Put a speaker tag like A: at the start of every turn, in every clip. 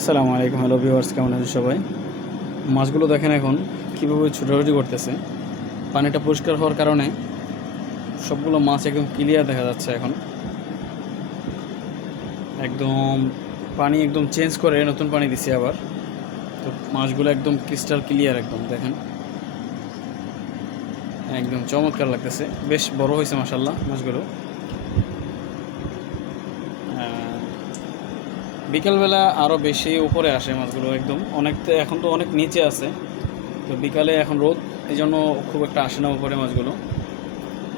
A: আসসালামু আলাইকুম, hello viewers, কেমন আছেন সবাই? মাছগুলো দেখেন এখন কীভাবে ছোটাছুটি করতেছে। পানিটা পরিষ্কার হওয়ার কারণে সবগুলো মাছ একদম ক্লিয়ার দেখা যাচ্ছে এখন। একদম পানি একদম চেঞ্জ করে নতুন পানি দিছি আবার। তো মাছগুলো একদম ক্রিস্টাল ক্লিয়ার একদম, দেখেন। একদম চমৎকার লাগতেছে, বেশ বড় হয়েছে মাসাল্লাহ মাছগুলো। বিকালবেলা আরও বেশি উপরে আসে মাছগুলো একদম। অনেক এখন তো অনেক নিচে আছে। তো বিকালে এখন রোদ এই জন্য খুব একটা আসে না উপরে মাছগুলো।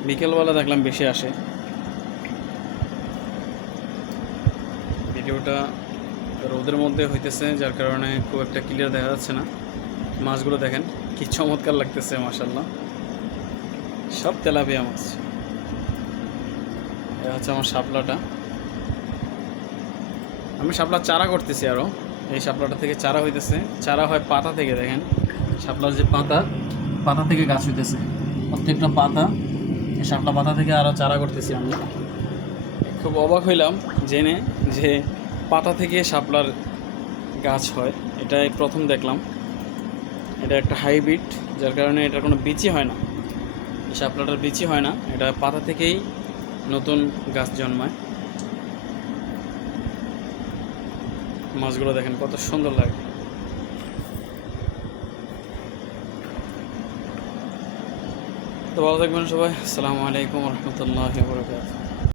A: বিকেলবেলা দেখলাম বেশি আসে। ভিডিওটা রোদের মধ্যে হইতেছে, যার কারণে খুব একটা ক্লিয়ার দেখা যাচ্ছে না। মাছগুলো দেখেন, কি চমৎকার লাগতেছে মাসাল্লাহ সব তেলাপিয়া মাছ। এটা হচ্ছে আমার শাপলাটা। আমি শাপলার চারা করতেছি আরও এই শাপলাটা থেকে চারা হইতেছে। চারা হয় পাতা থেকে, দেখেন। শাপলার যে পাতা পাতা থেকে গাছ হইতেছে। প্রত্যেকটা পাতা, এই শাপলা পাতা থেকে আরও চারা করতেছি আমি। খুব অবাক হইলাম জেনে যে পাতা থেকে শাপলার গাছ হয়। এটাই প্রথম দেখলাম। এটা একটা হাইব্রিড, যার কারণে এটার কোনো বিচি হয় না। শাপলাটার বিচি হয় না। এটা পাতা থেকেই নতুন গাছ জন্মায়। মাছগুলো দেখেন কত সুন্দর লাগে। তো ভালো থাকবেন সবাই। আসসালামু আলাইকুম রহমতুল্লাহ